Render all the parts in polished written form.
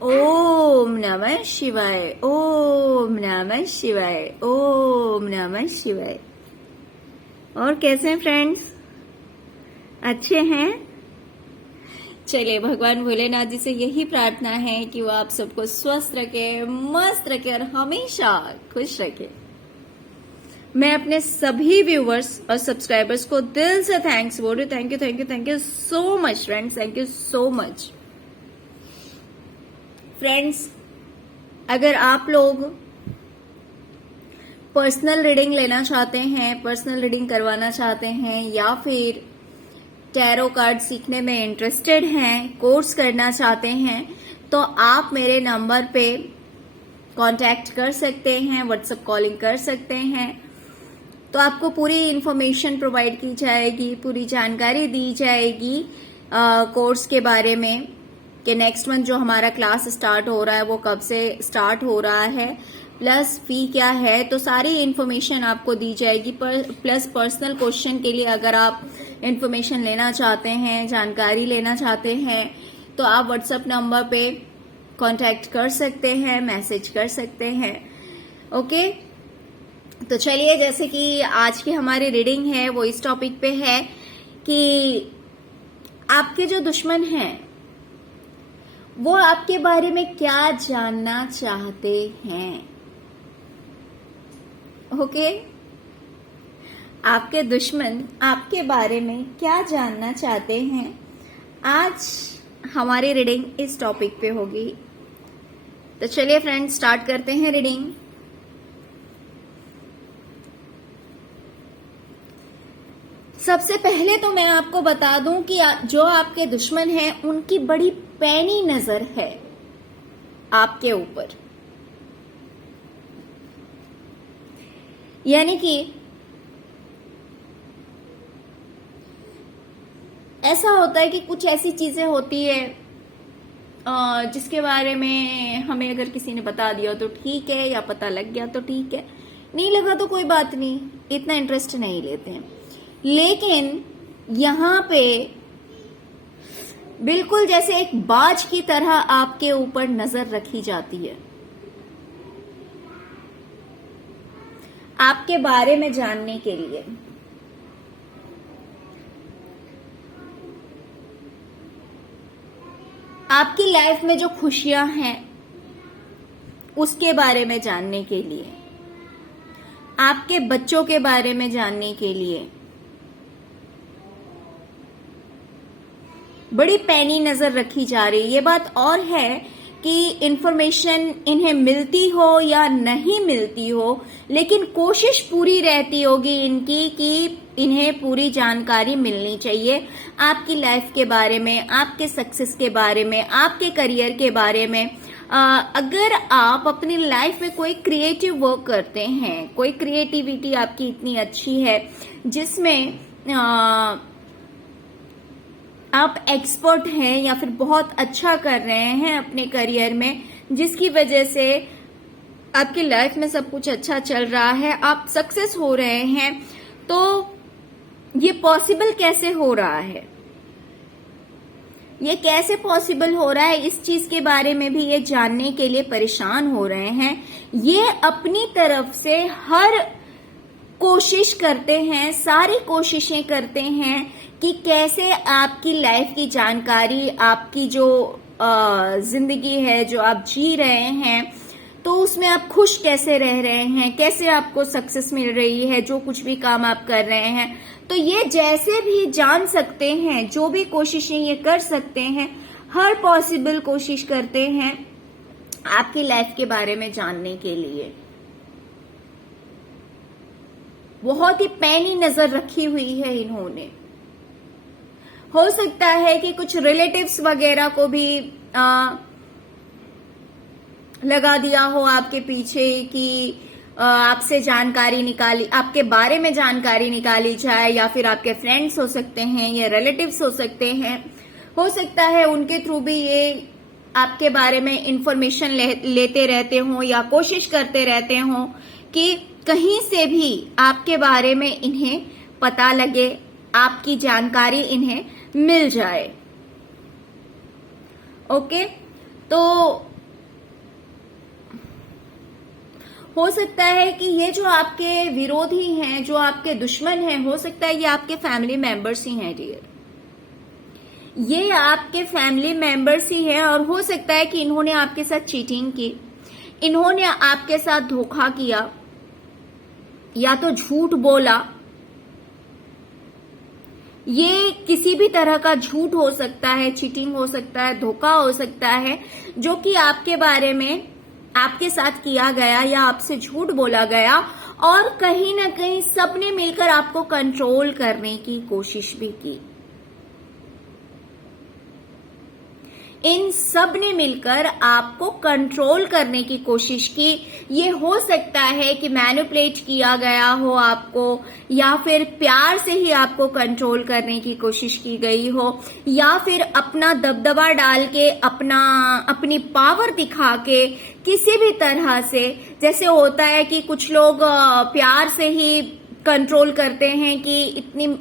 ओम नमः शिवाय, ओम नमः शिवाय, ओम नमः शिवाय। और कैसे हैं फ्रेंड्स? अच्छे हैं? चलिए, भगवान भोलेनाथ जी से यही प्रार्थना है कि वो आप सबको स्वस्थ रखे, मस्त रखे और हमेशा खुश रखे। मैं अपने सभी व्यूवर्स और सब्सक्राइबर्स को दिल से थैंक्स बोल रही हूँ। Thank you, thank you, thank you so much friends, thank you so much. Friends, अगर आप लोग पर्सनल रीडिंग लेना चाहते हैं, पर्सनल रीडिंग करवाना चाहते हैं, या फिर टैरो कार्ड सीखने में इंटरेस्टेड हैं, कोर्स करना चाहते हैं, तो आप मेरे नंबर पे कांटेक्ट कर सकते हैं, व्हाट्सएप कॉलिंग कर सकते हैं। तो आपको पूरी इंफॉर्मेशन प्रोवाइड की जाएगी, पूरी जानकारी दी जाएगी कोर्स के बारे में, कि नेक्स्ट मंथ जो हमारा क्लास स्टार्ट हो रहा है वो कब से स्टार्ट हो रहा है, प्लस फी क्या है, तो सारी इन्फॉर्मेशन आपको दी जाएगी। प्लस पर्सनल क्वेश्चन के लिए अगर आप इन्फॉर्मेशन लेना चाहते हैं, जानकारी लेना चाहते हैं, तो आप व्हाट्सएप नंबर पे कांटेक्ट कर सकते हैं, मैसेज कर सकते हैं। ओके, तो चलिए, जैसे कि आज की हमारी रीडिंग है वो इस टॉपिक पे है कि आपके जो दुश्मन हैं वो आपके बारे में क्या जानना चाहते हैं। ओके, आपके दुश्मन आपके बारे में क्या जानना चाहते हैं, आज हमारी रीडिंग इस टॉपिक पे होगी। तो चलिए फ्रेंड्स, स्टार्ट करते हैं रीडिंग। सबसे पहले तो मैं आपको बता दूं कि जो आपके दुश्मन हैं उनकी बड़ी पैनी नजर है आपके ऊपर। यानी कि ऐसा होता है कि कुछ ऐसी चीजें होती है जिसके बारे में हमें अगर किसी ने बता दिया तो ठीक है, या पता लग गया तो ठीक है, नहीं लगा तो कोई बात नहीं, इतना इंटरेस्ट नहीं लेते हैं। लेकिन यहां पे बिल्कुल जैसे एक बाज की तरह आपके ऊपर नजर रखी जाती है, आपके बारे में जानने के लिए। आपकी लाइफ में जो खुशियां हैं उसके बारे में जानने के लिए, आपके बच्चों के बारे में जानने के लिए बड़ी पैनी नजर रखी जा रही है। ये बात और है कि इंफॉर्मेशन इन्हें मिलती हो या नहीं मिलती हो, लेकिन कोशिश पूरी रहती होगी इनकी कि इन्हें पूरी जानकारी मिलनी चाहिए आपकी लाइफ के बारे में, आपके सक्सेस के बारे में, आपके करियर के बारे में। अगर आप अपनी लाइफ में कोई क्रिएटिव वर्क करते हैं, कोई क्रिएटिविटी आपकी इतनी अच्छी है जिसमें आप एक्सपर्ट हैं या फिर बहुत अच्छा कर रहे हैं अपने करियर में, जिसकी वजह से आपकी लाइफ में सब कुछ अच्छा चल रहा है, आप सक्सेस हो रहे हैं, तो ये पॉसिबल कैसे हो रहा है, ये कैसे पॉसिबल हो रहा है, इस चीज के बारे में भी ये जानने के लिए परेशान हो रहे हैं। ये अपनी तरफ से हर कोशिश करते हैं, सारी कोशिशें करते हैं कि कैसे आपकी लाइफ की जानकारी, आपकी जो जिंदगी है जो आप जी रहे हैं, तो उसमें आप खुश कैसे रह रहे हैं, कैसे आपको सक्सेस मिल रही है, जो कुछ भी काम आप कर रहे हैं, तो ये जैसे भी जान सकते हैं, जो भी कोशिशें ये कर सकते हैं, हर पॉसिबल कोशिश करते हैं आपकी लाइफ के बारे में जानने के लिए। बहुत ही पैनी नजर रखी हुई है इन्होंने। हो सकता है कि कुछ रिलेटिव्स वगैरह को भी लगा दिया हो आपके पीछे कि आपसे जानकारी निकाली, आपके बारे में जानकारी निकाली जाए, या फिर आपके फ्रेंड्स हो सकते हैं या रिलेटिव्स हो सकते हैं। हो सकता है उनके थ्रू भी ये आपके बारे में इंफॉर्मेशन लेते रहते हो या कोशिश करते रहते हो कि कहीं से भी आपके बारे में इन्हें पता लगे, आपकी जानकारी इन्हें मिल जाए। ओके, तो हो सकता है कि ये जो आपके विरोधी हैं, जो आपके दुश्मन हैं, हो सकता है ये आपके फैमिली मेंबर्स ही हैं डियर। ये आपके फैमिली मेंबर्स ही हैं और हो सकता है कि इन्होंने आपके साथ चीटिंग की, इन्होंने आपके साथ धोखा किया या तो झूठ बोला। ये किसी भी तरह का झूठ हो सकता है, चीटिंग हो सकता है, धोखा हो सकता है, जो कि आपके बारे में आपके साथ किया गया या आपसे झूठ बोला गया और कहीं ना कहीं सबने मिलकर आपको कंट्रोल करने की कोशिश भी की। इन सब ने मिलकर आपको कंट्रोल करने की कोशिश की। ये हो सकता है कि मैनिपुलेट किया गया हो आपको, या फिर प्यार से ही आपको कंट्रोल करने की कोशिश की गई हो, या फिर अपना दबदबा डाल के अपनी पावर दिखा के किसी भी तरह से, जैसे होता है कि कुछ लोग प्यार से ही कंट्रोल करते हैं कि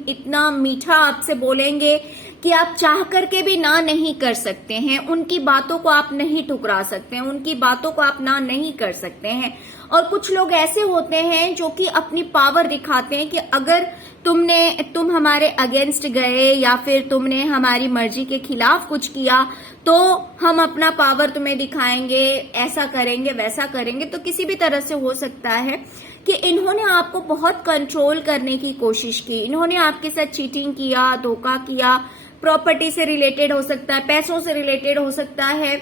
इतना मीठा आपसे बोलेंगे कि आप चाह करके भी ना नहीं कर सकते हैं, उनकी बातों को आप नहीं ठुकरा सकते हैं, उनकी बातों को आप ना नहीं कर सकते हैं। और कुछ लोग ऐसे होते हैं जो कि अपनी पावर दिखाते हैं कि अगर तुम हमारे अगेंस्ट गए या फिर तुमने हमारी मर्जी के खिलाफ कुछ किया तो हम अपना पावर तुम्हें दिखाएंगे, ऐसा करेंगे, वैसा करेंगे। तो किसी भी तरह से हो सकता है कि इन्होंने आपको बहुत कंट्रोल करने की कोशिश की, इन्होंने आपके साथ चीटिंग किया, धोखा किया, प्रॉपर्टी से रिलेटेड हो सकता है, पैसों से रिलेटेड हो सकता है,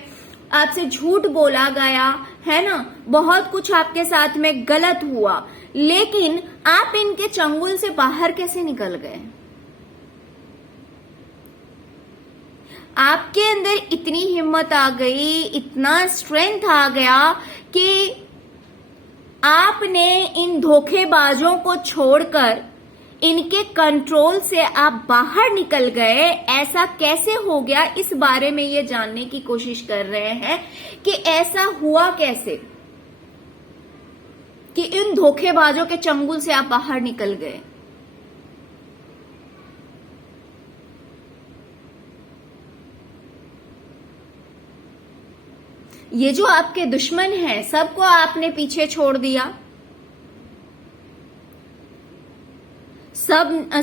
आपसे झूठ बोला गया है ना, बहुत कुछ आपके साथ में गलत हुआ, लेकिन आप इनके चंगुल से बाहर कैसे निकल गए? आपके अंदर इतनी हिम्मत आ गई, इतना स्ट्रेंथ आ गया कि आपने इन धोखेबाजों को छोड़कर इनके कंट्रोल से आप बाहर निकल गए। ऐसा कैसे हो गया, इस बारे में ये जानने की कोशिश कर रहे हैं कि ऐसा हुआ कैसे कि इन धोखेबाजों के चंगुल से आप बाहर निकल गए। ये जो आपके दुश्मन हैं, सबको आपने पीछे छोड़ दिया,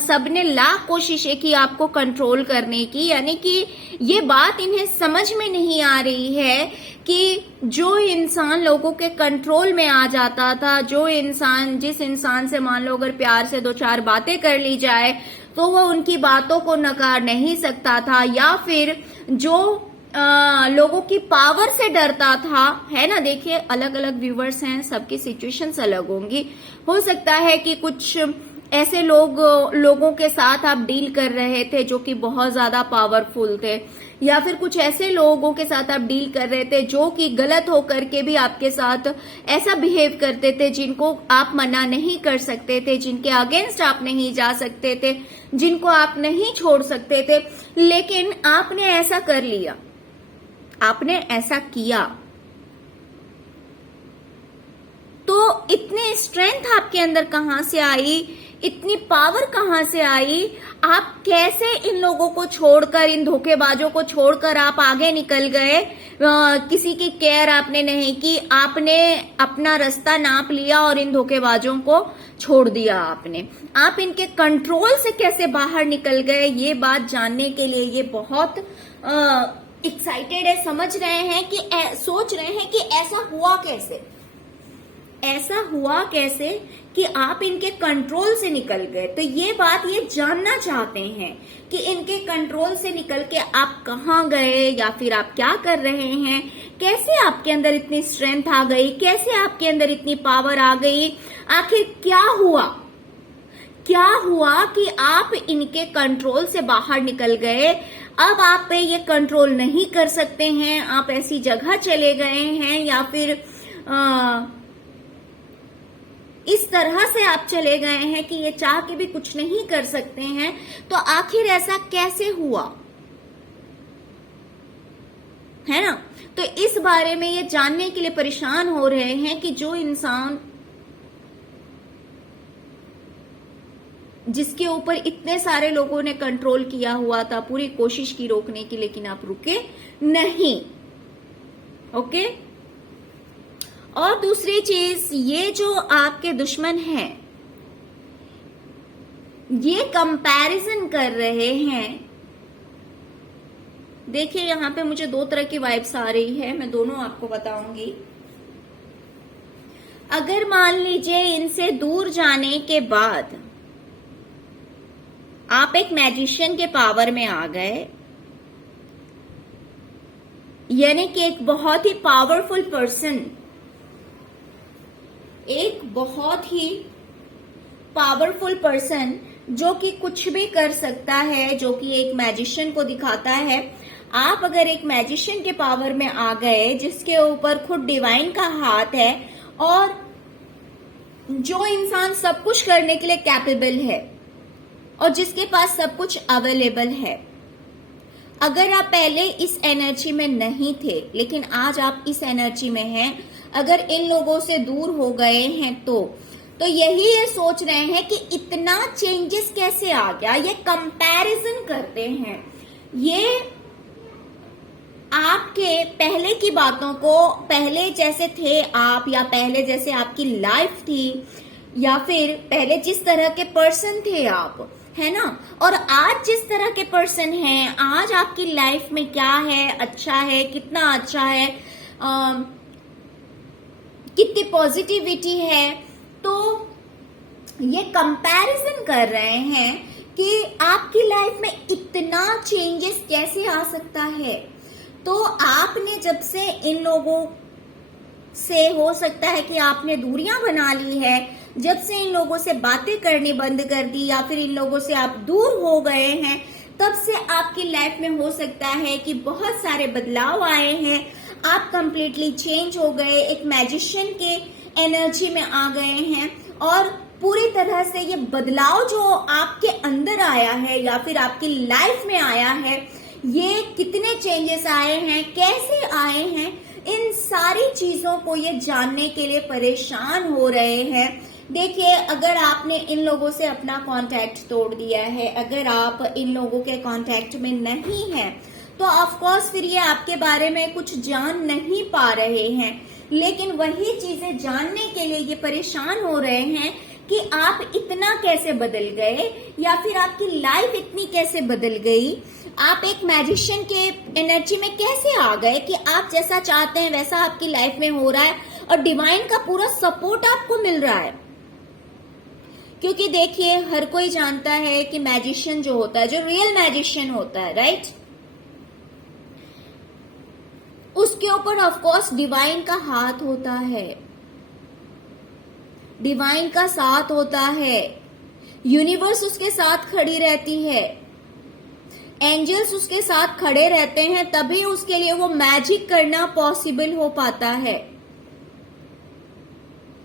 सबने लाख कोशिशें की आपको कंट्रोल करने की। यानी कि ये बात इन्हें समझ में नहीं आ रही है कि जो इंसान लोगों के कंट्रोल में आ जाता था, जिस इंसान से मान लो अगर प्यार से दो चार बातें कर ली जाए तो वो उनकी बातों को नकार नहीं सकता था, या फिर जो लोगों की पावर से डरता था, है ना। देखिए अलग अलग व्यूवर्स हैं, सबकी सिचुएशंस अलग होंगी। हो सकता है कि कुछ ऐसे लोगों के साथ आप डील कर रहे थे जो कि बहुत ज्यादा पावरफुल थे, या फिर कुछ ऐसे लोगों के साथ आप डील कर रहे थे जो कि गलत होकर के भी आपके साथ ऐसा बिहेव करते थे जिनको आप मना नहीं कर सकते थे, जिनके अगेंस्ट आप नहीं जा सकते थे, जिनको आप नहीं छोड़ सकते थे, लेकिन आपने ऐसा कर लिया, आपने ऐसा किया। तो इतनी स्ट्रेंथ आपके अंदर कहां से आई, इतनी पावर कहां से आई? आप कैसे इन लोगों को छोड़कर, इन धोखेबाजों को छोड़कर आप आगे निकल गए? किसी की केयर आपने नहीं की, आपने अपना रास्ता नाप लिया और इन धोखेबाजों को छोड़ दिया आपने। आप इनके कंट्रोल से कैसे बाहर निकल गए, ये बात जानने के लिए ये बहुत एक्साइटेड है, समझ रहे हैं कि सोच रहे हैं कि ऐसा हुआ कैसे कि आप इनके कंट्रोल से निकल गए। तो ये बात ये जानना चाहते हैं कि इनके कंट्रोल से निकल के आप कहाँ गए, या फिर आप क्या कर रहे हैं, कैसे आपके अंदर इतनी स्ट्रेंथ आ गई, कैसे आपके अंदर इतनी पावर आ गई, आखिर क्या हुआ कि आप इनके कंट्रोल से बाहर निकल गए। अब आप पे ये कंट्रोल नहीं कर सकते हैं, आप ऐसी जगह चले गए हैं, या फिर इस तरह से आप चले गए हैं कि ये चाह के भी कुछ नहीं कर सकते हैं। तो आखिर ऐसा कैसे हुआ, है ना। तो इस बारे में ये जानने के लिए परेशान हो रहे हैं कि जो इंसान जिसके ऊपर इतने सारे लोगों ने कंट्रोल किया हुआ था, पूरी कोशिश की रोकने की, लेकिन आप रुके नहीं। ओके। और दूसरी चीज, ये जो आपके दुश्मन हैं, ये कंपैरिजन कर रहे हैं। देखिए यहां पे मुझे दो तरह की वाइब्स आ रही है, मैं दोनों आपको बताऊंगी। अगर मान लीजिए इनसे दूर जाने के बाद आप एक मैजिशियन के पावर में आ गए, यानी कि एक बहुत ही पावरफुल पर्सन, एक बहुत ही पावरफुल पर्सन जो कि कुछ भी कर सकता है, जो कि एक मैजिशियन को दिखाता है। आप अगर एक मैजिशियन के पावर में आ गए जिसके ऊपर खुद डिवाइन का हाथ है और जो इंसान सब कुछ करने के लिए कैपेबल है और जिसके पास सब कुछ अवेलेबल है, अगर आप पहले इस एनर्जी में नहीं थे लेकिन आज आप इस एनर्जी में हैं, अगर इन लोगों से दूर हो गए हैं तो यही ये सोच रहे हैं कि इतना चेंजेस कैसे आ गया। ये कंपैरिजन करते हैं, ये आपके पहले की बातों को, पहले जैसे थे आप या पहले जैसे आपकी लाइफ थी या फिर पहले जिस तरह के पर्सन थे आप, है ना, और आज जिस तरह के पर्सन हैं, आज आपकी लाइफ में क्या है, अच्छा है, कितना अच्छा है, कितनी पॉजिटिविटी है। तो ये कंपैरिजन कर रहे हैं कि आपकी लाइफ में इतना चेंजेस कैसे आ सकता है। तो आपने जब से इन लोगों से, हो सकता है कि आपने दूरियां बना ली है, जब से इन लोगों से बातें करनी बंद कर दी या फिर इन लोगों से आप दूर हो गए हैं, तब से आपकी लाइफ में हो सकता है कि बहुत सारे बदलाव आए हैं। आप कंप्लीटली चेंज हो गए, एक मैजिशियन के एनर्जी में आ गए हैं और पूरी तरह से ये बदलाव जो आपके अंदर आया है या फिर आपकी लाइफ में आया है, ये कितने चेंजेस आए हैं, कैसे आए हैं, इन सारी चीजों को ये जानने के लिए परेशान हो रहे हैं। देखिए, अगर आपने इन लोगों से अपना कांटेक्ट तोड़ दिया है, अगर आप इन लोगों के कांटेक्ट में नहीं हैं, तो ऑफ कोर्स फिर ये आपके बारे में कुछ जान नहीं पा रहे हैं। लेकिन वही चीजें जानने के लिए ये परेशान हो रहे हैं कि आप इतना कैसे बदल गए या फिर आपकी लाइफ इतनी कैसे बदल गई, आप एक मैजिशियन के एनर्जी में कैसे आ गए कि आप जैसा चाहते हैं वैसा आपकी लाइफ में हो रहा है और डिवाइन का पूरा सपोर्ट आपको मिल रहा है। क्योंकि देखिए, हर कोई जानता है कि मैजिशियन जो होता है, जो रियल मैजिशियन होता है, राइट, उसके ऊपर ऑफ कोर्स डिवाइन का हाथ होता है, डिवाइन का साथ होता है, यूनिवर्स उसके साथ खड़ी रहती है, एंजल्स उसके साथ खड़े रहते हैं, तभी उसके लिए वो मैजिक करना पॉसिबल हो पाता है।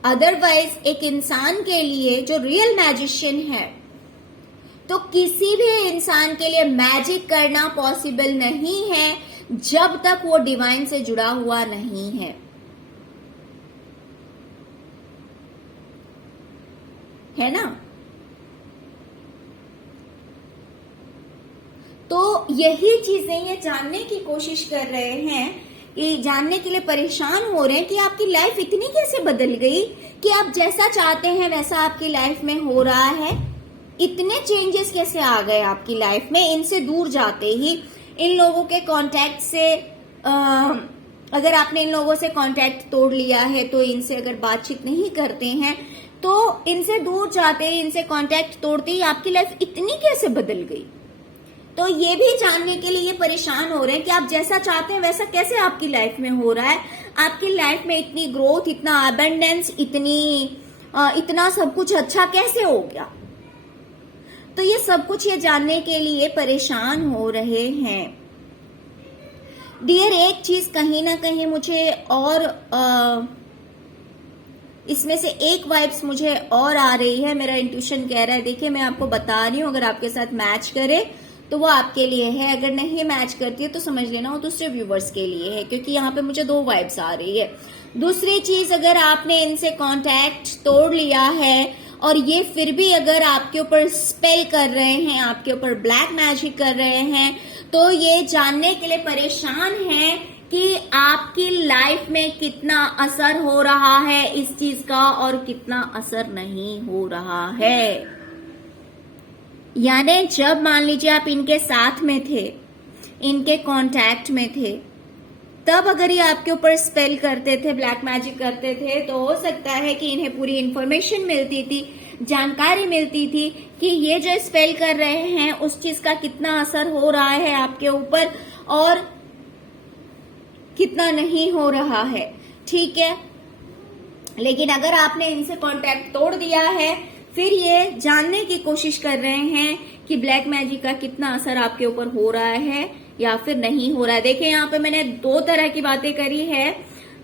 अदरवाइज एक इंसान के लिए जो रियल मैजिशियन है, तो किसी भी इंसान के लिए मैजिक करना पॉसिबल नहीं है जब तक वो डिवाइन से जुड़ा हुआ नहीं है ना। तो यही चीजें ये जानने की कोशिश कर रहे हैं, कि जानने के लिए परेशान हो रहे हैं कि आपकी लाइफ इतनी कैसे बदल गई कि आप जैसा चाहते हैं वैसा आपकी लाइफ में हो रहा है। इतने चेंजेस कैसे आ गए आपकी लाइफ में इनसे दूर जाते ही। इन लोगों के कांटेक्ट से अगर आपने इन लोगों से कांटेक्ट तोड़ लिया है, तो इनसे अगर बातचीत नहीं करते हैं, तो इनसे दूर जाते ही, इनसे कांटेक्ट तोड़ते ही आपकी लाइफ इतनी कैसे बदल गई। तो ये भी जानने के लिए परेशान हो रहे हैं कि आप जैसा चाहते हैं वैसा कैसे आपकी लाइफ में हो रहा है। आपकी लाइफ में इतनी ग्रोथ, इतना अबंडेंस, इतना सब कुछ अच्छा कैसे हो गया। तो ये सब कुछ ये जानने के लिए परेशान हो रहे हैं। डियर, एक चीज कहीं ना कहीं मुझे और इसमें से एक वाइब्स मुझे और आ रही है, मेरा इंट्यूशन कह रहा है। देखिए, मैं आपको बता रही हूँ, अगर आपके साथ मैच करे तो वो आपके लिए है, अगर नहीं मैच करती है तो समझ लेना वो दूसरे व्यूवर्स के लिए है, क्योंकि यहाँ पे मुझे 2 वाइब्स आ रही है। दूसरी चीज, अगर आपने इनसे कांटेक्ट तोड़ लिया है और ये फिर भी अगर आपके ऊपर स्पेल कर रहे हैं, आपके ऊपर ब्लैक मैजिक कर रहे हैं, तो ये जानने के लिए परेशान हैं कि आपकी लाइफ में कितना असर हो रहा है इस चीज का और कितना असर नहीं हो रहा है। यानी जब मान लीजिए आप इनके साथ में थे, इनके कांटेक्ट में थे, तब अगर ये आपके ऊपर स्पेल करते थे, ब्लैक मैजिक करते थे, तो हो सकता है कि इन्हें पूरी इंफॉर्मेशन मिलती थी, जानकारी मिलती थी कि ये जो स्पेल कर रहे हैं उस चीज का कितना असर हो रहा है आपके ऊपर और कितना नहीं हो रहा है। ठीक है, लेकिन अगर आपने इनसे कांटेक्ट तोड़ दिया है, फिर ये जानने की कोशिश कर रहे हैं कि ब्लैक मैजिक का कितना असर आपके ऊपर हो रहा है या फिर नहीं हो रहा है। देखिए यहाँ पे मैंने दो तरह की बातें करी है,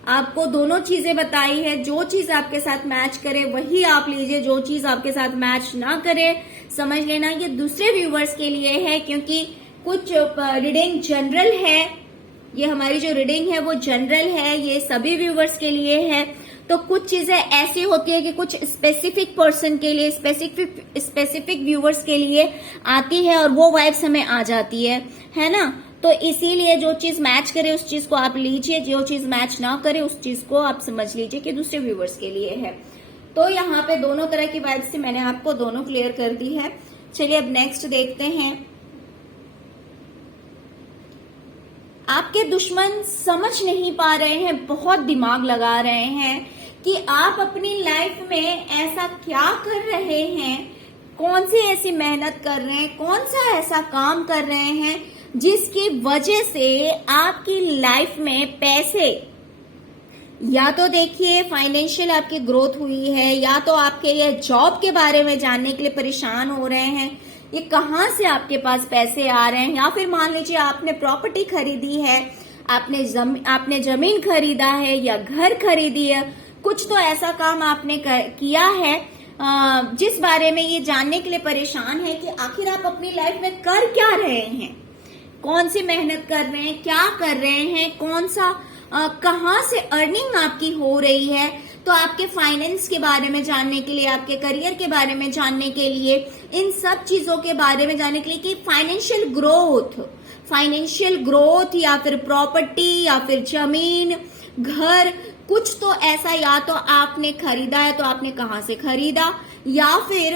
आपको दोनों चीजें बताई है। जो चीज आपके साथ मैच करे वही आप लीजिए, जो चीज आपके साथ मैच ना करे समझ लेना ये दूसरे व्यूवर्स के लिए है, क्योंकि कुछ रीडिंग जनरल है, ये हमारी जो रीडिंग है वो जनरल है, ये सभी व्यूवर्स के लिए है। तो कुछ चीजें ऐसी होती है कि कुछ स्पेसिफिक पर्सन के लिए, स्पेसिफिक व्यूवर्स के लिए आती है और वो वाइब्स हमें आ जाती है ना। तो इसीलिए जो चीज मैच करे उस चीज को आप लीजिए, जो चीज मैच ना करे उस चीज को आप समझ लीजिए कि दूसरे व्यूवर्स के लिए है। तो यहाँ पे दोनों तरह की वाइब्स से मैंने आपको दोनों क्लियर कर दी है। चलिए अब नेक्स्ट देखते हैं। आपके दुश्मन समझ नहीं पा रहे हैं, बहुत दिमाग लगा रहे हैं कि आप अपनी लाइफ में ऐसा क्या कर रहे हैं, कौन सी ऐसी मेहनत कर रहे हैं, कौन सा ऐसा काम कर रहे हैं जिसकी वजह से आपकी लाइफ में पैसे, या तो देखिए फाइनेंशियल आपकी ग्रोथ हुई है, या तो आपके ये जॉब के बारे में जानने के लिए परेशान हो रहे हैं, ये कहाँ से आपके पास पैसे आ रहे हैं, या फिर मान लीजिए आपने प्रॉपर्टी खरीदी है, आपने जमीन खरीदा है या घर खरीदी है, कुछ तो ऐसा काम आपने किया है जिस बारे में ये जानने के लिए परेशान है कि आखिर आप अपनी लाइफ में कर क्या रहे हैं, कौन सी मेहनत कर रहे हैं, क्या कर रहे हैं, कौन सा कहाँ से अर्निंग आपकी हो रही है। तो आपके फाइनेंस के बारे में जानने के लिए, आपके करियर के बारे में जानने के लिए, इन सब चीजों के बारे में जानने के लिए कि फाइनेंशियल ग्रोथ या फिर प्रॉपर्टी या फिर जमीन, घर, कुछ तो ऐसा, या तो आपने खरीदा है तो आपने कहाँ से खरीदा, या फिर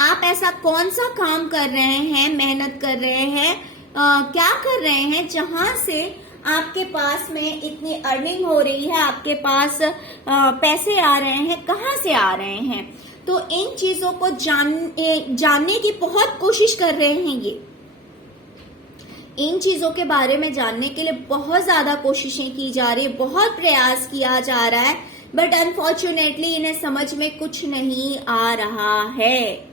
आप ऐसा कौन सा काम कर रहे हैं, मेहनत कर रहे हैं, क्या कर रहे हैं जहां से आपके पास में इतनी अर्निंग हो रही है, आपके पास पैसे आ रहे हैं, कहाँ से आ रहे हैं। तो इन चीजों को जानने की बहुत कोशिश कर रहे हैं ये, इन चीजों के बारे में जानने के लिए बहुत ज्यादा कोशिशें की जा रही है, बहुत प्रयास किया जा रहा है, बट अनफॉर्चुनेटली इन्हें समझ में कुछ नहीं आ रहा है।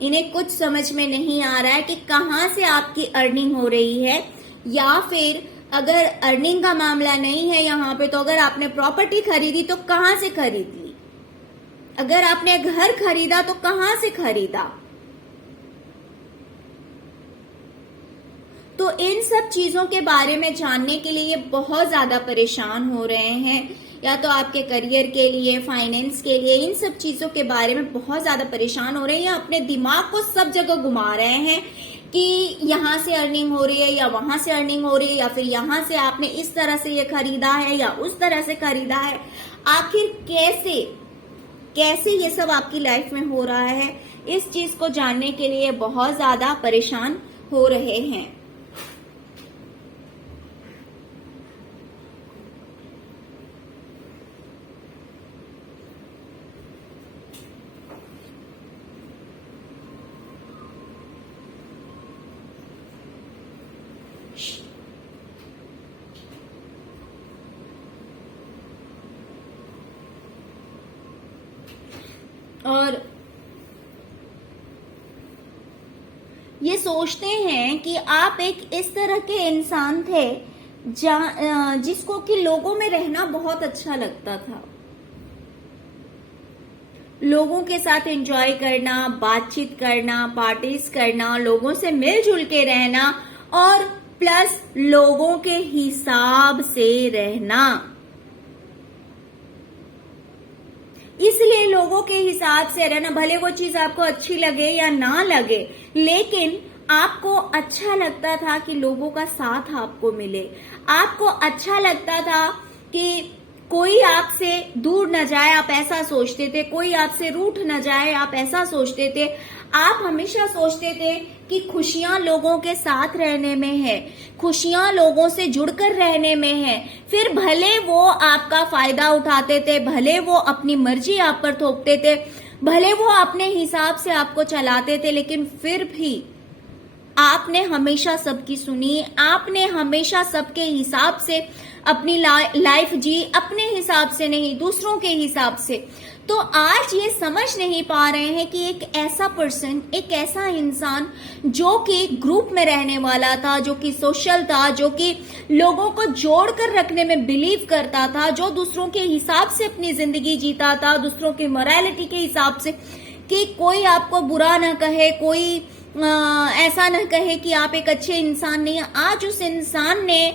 इन्हें कुछ समझ में नहीं आ रहा है कि कहाँ से आपकी अर्निंग हो रही है, या फिर अगर अर्निंग का मामला नहीं है यहाँ पे, तो अगर आपने प्रॉपर्टी खरीदी तो कहाँ से खरीदी, अगर आपने घर खरीदा तो कहाँ से खरीदा। तो इन सब चीजों के बारे में जानने के लिए ये बहुत ज्यादा परेशान हो रहे हैं, या तो आपके करियर के लिए, फाइनेंस के लिए, इन सब चीजों के बारे में बहुत ज्यादा परेशान हो रहे हैं, या अपने दिमाग को सब जगह घुमा रहे हैं कि यहाँ से अर्निंग हो रही है या वहां से अर्निंग हो रही है, या फिर यहाँ से आपने इस तरह से ये खरीदा है या उस तरह से खरीदा है। आखिर कैसे ये सब आपकी लाइफ में हो रहा है, इस चीज को जानने के लिए बहुत ज्यादा परेशान हो रहे हैं। और ये सोचते हैं कि आप एक इस तरह के इंसान थे जिसको कि लोगों में रहना बहुत अच्छा लगता था, लोगों के साथ एंजॉय करना, बातचीत करना, पार्टीज करना, लोगों से मिलजुल के रहना और प्लस लोगों के हिसाब से रहना। इसलिए लोगों के हिसाब से रहना, भले वो चीज आपको अच्छी लगे या ना लगे, लेकिन आपको अच्छा लगता था कि लोगों का साथ आपको मिले, आपको अच्छा लगता था कि कोई आपसे दूर न जाए, आप ऐसा सोचते थे, कोई आपसे रूठ न जाए, आप ऐसा सोचते थे। आप हमेशा सोचते थे कि खुशियां लोगों के साथ रहने में है, खुशियां लोगों से जुड़कर रहने में है। फिर भले वो आपका फायदा उठाते थे, भले वो अपनी मर्जी आप पर थोपते थे, भले वो अपने हिसाब से आपको चलाते थे, लेकिन फिर भी आपने हमेशा सबकी सुनी, आपने हमेशा सबके हिसाब से अपनी लाइफ जी, अपने हिसाब से नहीं, दूसरों के हिसाब से। तो आज ये समझ नहीं पा रहे हैं कि एक ऐसा पर्सन, एक ऐसा इंसान जो कि ग्रुप में रहने वाला था, जो कि सोशल था, जो कि लोगों को जोड़कर रखने में बिलीव करता था, जो दूसरों के हिसाब से अपनी जिंदगी जीता था, दूसरों की मोरालिटी के हिसाब से, कि कोई आपको बुरा ना कहे, कोई ऐसा न कहे कि आप एक अच्छे इंसान नहीं हैं। आज उस इंसान ने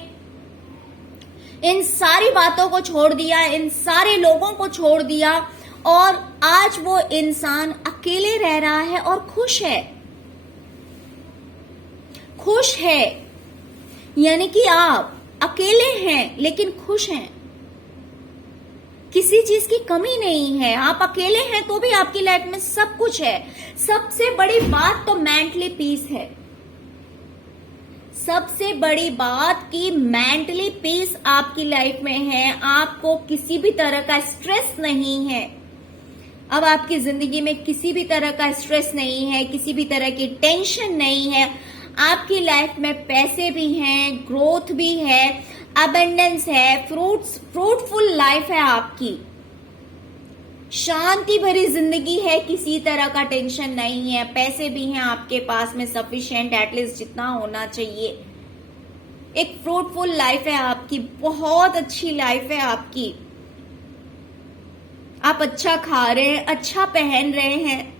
इन सारी बातों को छोड़ दिया, इन सारे लोगों को छोड़ दिया, और आज वो इंसान अकेले रह रहा है और खुश है। खुश है यानी कि आप अकेले हैं लेकिन खुश हैं, किसी चीज की कमी नहीं है। आप अकेले हैं तो भी आपकी लाइफ में सब कुछ है। सबसे बड़ी बात तो मेंटली पीस है, सबसे बड़ी बात कि मेंटली पीस आपकी लाइफ में है। आपको किसी भी तरह का स्ट्रेस नहीं है। अब आपकी जिंदगी में किसी भी तरह का स्ट्रेस नहीं है, किसी भी तरह की टेंशन नहीं है। आपकी लाइफ में पैसे भी हैं, ग्रोथ भी है, अबंडेंस है, फ्रूटफुल लाइफ है आपकी, शांति भरी जिंदगी है, किसी तरह का टेंशन नहीं है, पैसे भी हैं आपके पास में सफिशिएंट, एटलीस्ट जितना होना चाहिए। एक फ्रूटफुल लाइफ है आपकी, बहुत अच्छी लाइफ है आपकी। आप अच्छा खा रहे हैं, अच्छा पहन रहे हैं।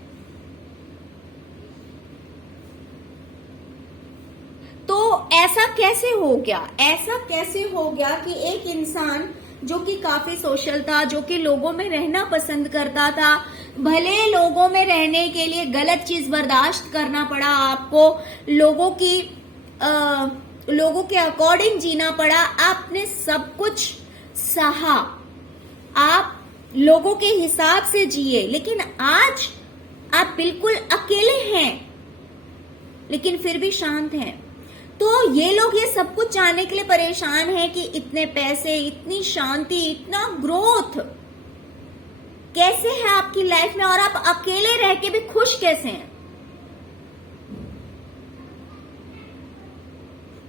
तो ऐसा कैसे हो गया, ऐसा कैसे हो गया कि एक इंसान जो कि काफी सोशल था, जो कि लोगों में रहना पसंद करता था, भले लोगों में रहने के लिए गलत चीज बर्दाश्त करना पड़ा आपको, लोगों के अकॉर्डिंग जीना पड़ा, आपने सब कुछ सहा, आप लोगों के हिसाब से जिए, लेकिन आज आप बिल्कुल अकेले हैं लेकिन फिर भी शांत हैं। तो ये लोग ये सब कुछ जानने के लिए परेशान हैं कि इतने पैसे, इतनी शांति, इतना ग्रोथ कैसे है आपकी लाइफ में, और आप अकेले रह के भी खुश कैसे हैं।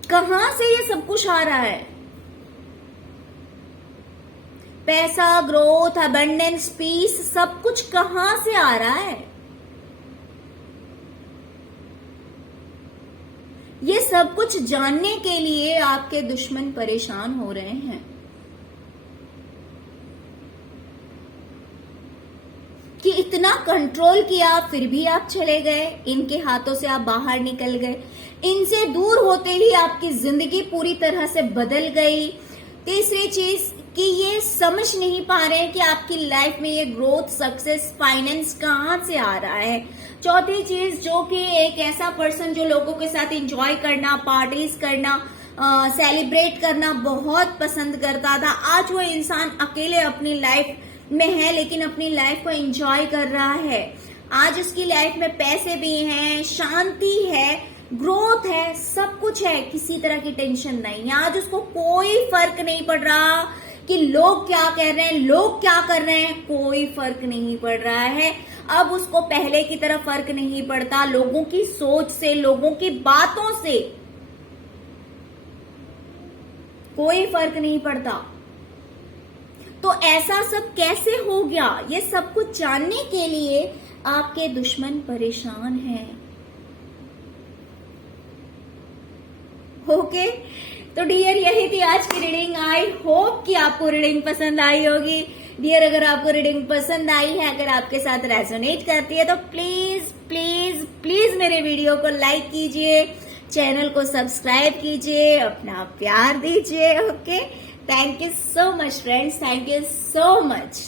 कहां से ये सब कुछ आ रहा है? पैसा, ग्रोथ, अबंडेंस, पीस, सब कुछ कहां से आ रहा है? ये सब कुछ जानने के लिए आपके दुश्मन परेशान हो रहे हैं कि इतना कंट्रोल किया फिर भी आप चले गए, इनके हाथों से आप बाहर निकल गए, इनसे दूर होते ही आपकी जिंदगी पूरी तरह से बदल गई। तीसरी चीज कि ये समझ नहीं पा रहे हैं कि आपकी लाइफ में ये ग्रोथ, सक्सेस, फाइनेंस कहां से आ रहा है। चौथी चीज, जो कि एक ऐसा पर्सन जो लोगों के साथ एंजॉय करना, पार्टीज करना, सेलिब्रेट करना बहुत पसंद करता था, आज वो इंसान अकेले अपनी लाइफ में है लेकिन अपनी लाइफ को एंजॉय कर रहा है। आज उसकी लाइफ में पैसे भी हैं, शांति है, ग्रोथ है, सब कुछ है, किसी तरह की टेंशन नहीं है। आज उसको कोई फर्क नहीं पड़ रहा कि लोग क्या कह रहे हैं, लोग क्या कर रहे हैं, कोई फर्क नहीं पड़ रहा है। अब उसको पहले की तरह फर्क नहीं पड़ता, लोगों की सोच से, लोगों की बातों से कोई फर्क नहीं पड़ता। तो ऐसा सब कैसे हो गया, ये सब कुछ जानने के लिए आपके दुश्मन परेशान हैं। ओके, तो डियर यही थी आज की रीडिंग। आई होप कि आपको रीडिंग पसंद आई होगी। डियर, अगर आपको रीडिंग पसंद आई है, अगर आपके साथ रेजोनेट करती है, तो प्लीज प्लीज प्लीज मेरे वीडियो को लाइक कीजिए, चैनल को सब्सक्राइब कीजिए, अपना प्यार दीजिए। Okay, thank you so much friends, thank you so much.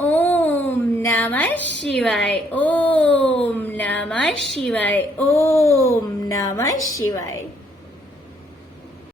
Om नमः शिवाय, ओम नमः शिवाय, ओम नमः शिवाय।